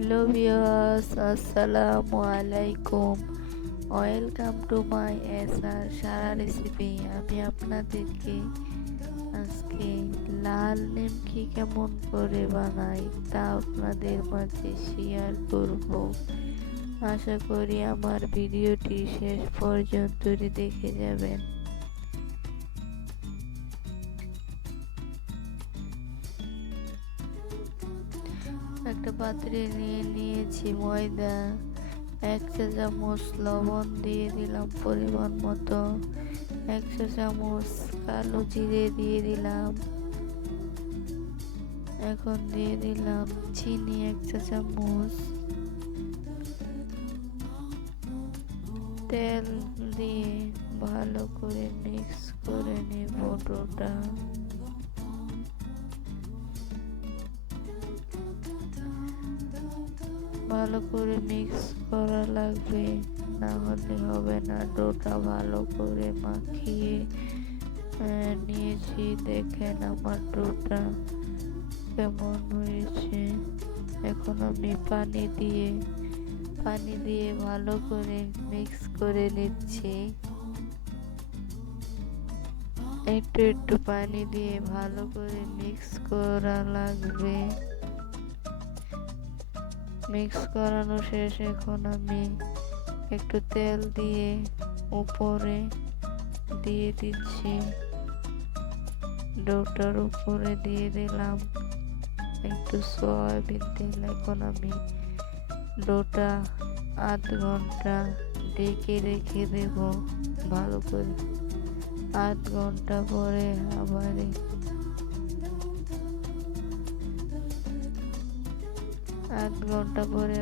Hello viewers, আসসালামু আলাইকুম। Welcome to my SR Sara recipe. আমি আপনাদেরকে আজকে লাল নিমকি কেমন করে বানাই তা আপনাদের মাঝে শেয়ার করব। আশা করি আমার ভিডিওটি শেষ পর্যন্ত দেখে যাবেন। একটা পাত্রে নিয়ে নিয়েছি ময়দা, 1 চা চামচ লবণ দিয়ে দিলাম পরিমাণ মতো, 1 চা চামচ কালো জিরে দিয়ে দিলাম, এখন দিয়ে দিলাম চিনি 1 চা চামচ, তেল দিয়ে ভালো করে মিক্স করে নেব ডোটা। ভালো করে মিক্স করা লাগবে, না হলে হবে না। ডোটা ভালো করে মাখিয়ে নিয়েছি। দেখেন আমার ডোটা কেমন হয়েছে। এখন আমি পানি দিয়ে ভালো করে মিক্স করে নিচ্ছি। একটু পানি দিয়ে ভালো করে মিক্স করা লাগবে। মিক্স করানো শেষ। এখন আমি একটু তেল দিয়ে উপরে দিয়ে দিচ্ছি। ডোটার উপরে দিয়ে দিলাম একটু সয়াবিন তেল। এখন আমি ডোটা আধ ঘন্টা ঢেকে রেখে দেব ভালো করে। আধ ঘন্টা পরে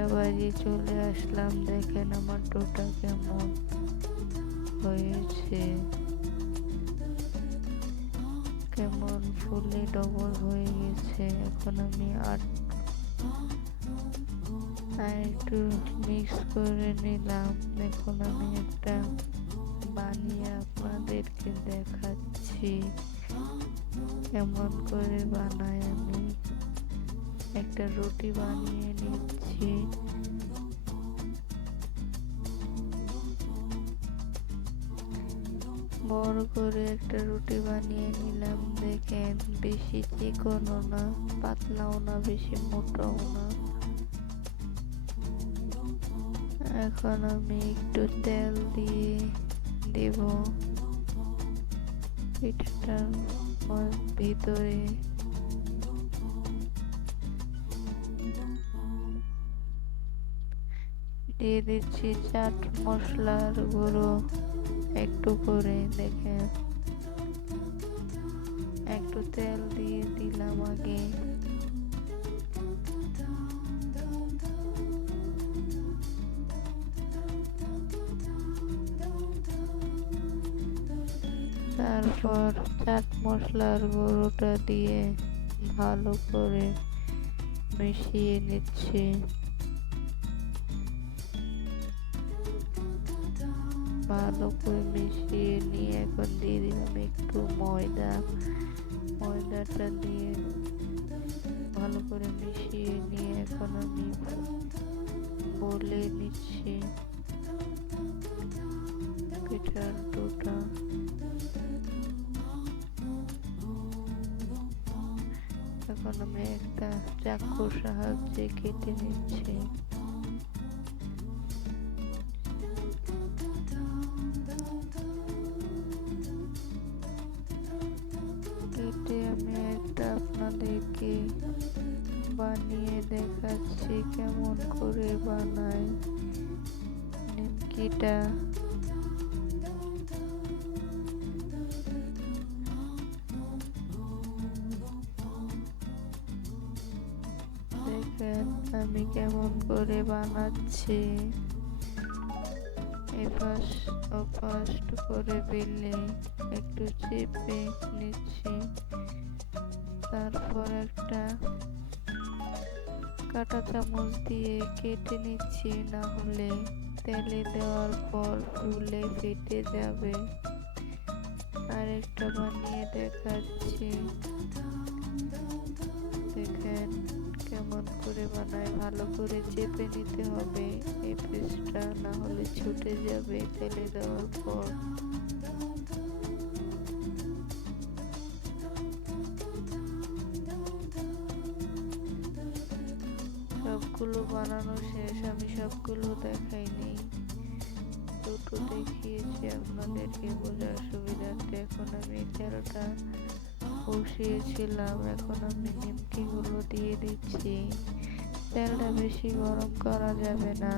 আবার চলে আসলাম। দেখেন আমার ডোটা কেমন হয়েছে, কেমন ফুলে ডবল হয়ে গেছে। এখন আমি একটু মিক্স করে নিলাম। এখন আমি একটা বানিয়ে আপনাদেরকে দেখাচ্ছি কেমন করে বানাই। আমি একটা রুটি বানিয়ে নিচ্ছি। বড় করে একটা রুটি বানিয়ে নিলাম। দেখেন বেশি চিকনও না, পাতলাও না, বেশি মোটাও না। এখন আমি একটু তেল দিয়ে দেব পিঠাটার ভিতরে। দিয়ে দিচ্ছি চাট মশলার গুঁড়ো একটু করে। দেখেন একটু তেল দিয়ে দিলাম আগে। তারপর চাট মশলার গুঁড়োটা দিয়ে ভালো করে মিশিয়ে নিচ্ছি। ভালো করে মিশিয়ে নিয়ে এখন দিয়ে দিলাম একটু ময়দাটা দিয়ে ভালো করে মিশিয়ে নিয়ে এখন আমি বলে নিচ্ছি পিঠার ডোটা। এখন আমি একটা চাকুর সাহায্যে কেটে নিচ্ছি। কেটে আমি একটা আপনাদেরকে বানিয়ে দেখাচ্ছি কেমন করে বানাই নিমকিটা। দেখেন আমি কেমন করে বানাচ্ছি। এপাশ ওপাশ করে বেলে একটু চেপে নিচ্ছি। তারপর একটা কাঁটা চামচ দিয়ে কেটে নিচ্ছি, না হলে তেলে দেওয়ার পর ফুলে ফেটে যাবে। আর একটা বানিয়ে দেখাচ্ছি। দেখেন কেমন করে বানায় ভালো করে চেপে নিতে হবে এই পেস্টটা, না হলে ছুটে যাবে তেলে দেওয়ার পর। সবগুলো বানানো শেষ, আমি সবগুলো দেখাইনি, দুটো দেখিয়েছি আপনাদেরকে বোঝার সুবিধার্থে। এখন আমি তেলটা বসিয়েছিলাম, এখন আমি নিমকিগুলো দিয়ে দিচ্ছি। তেলটা বেশি গরম করা যাবে না,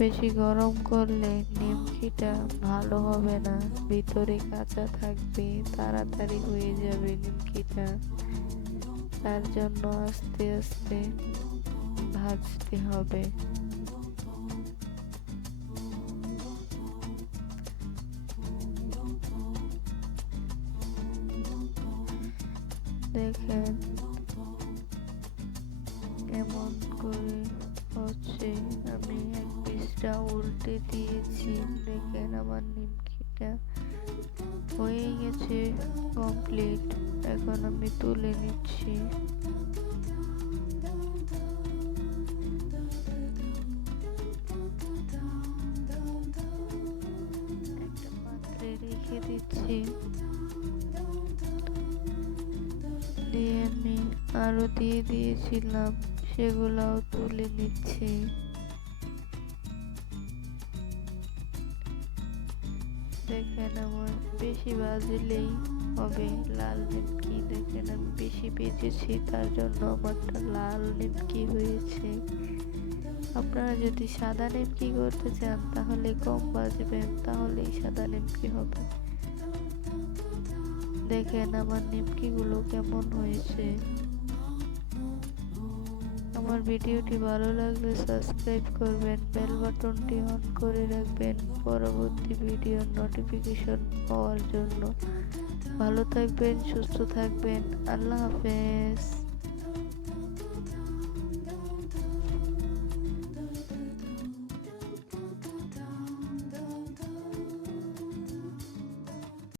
বেশি গরম করলে নিমকিটা ভালো হবে না, ভিতরে কাঁচা থাকবে, তাড়াতাড়ি হয়ে যাবে নিমকিটা। তার জন্য আস্তে আস্তে ভাজতে হবে। দেখেন কেমন করে হচ্ছে, আমি এক পিসটা উল্টে দিয়েছি। দেখেন আমার নিমকিটা হয়ে গেছে কমপ্লিট, এখন আমি তুলে নিচ্ছি। একটা পাত্রে রেখে দিচ্ছি, দিয়ে আমি আরো দিয়ে দিয়েছিলাম, সেগুলাও তুলে নিচ্ছি। দেখেন আমার বেশি ভাজলেই হবে লাল নিমকি, দেখেন আমি বেশি ভেজেছি তার জন্য আমারটা লাল নিমকি হয়েছে। আপনারা যদি সাদা নিমকি করতে চান তাহলে কম ভাজবেন, তাহলেই সাদা নিমকি হবে। দেখেন আমার নিমকিগুলো কেমন হয়েছে। আমার ভিডিওটি ভালো লাগলে সাবস্ক্রাইব করবেন, বেল বাটনটি অন করে রাখবেন পরবর্তী ভিডিওর নোটিফিকেশন পাওয়ার জন্য। ভালো থাকবেন, সুস্থ থাকবেন, আল্লাহ হাফেজ।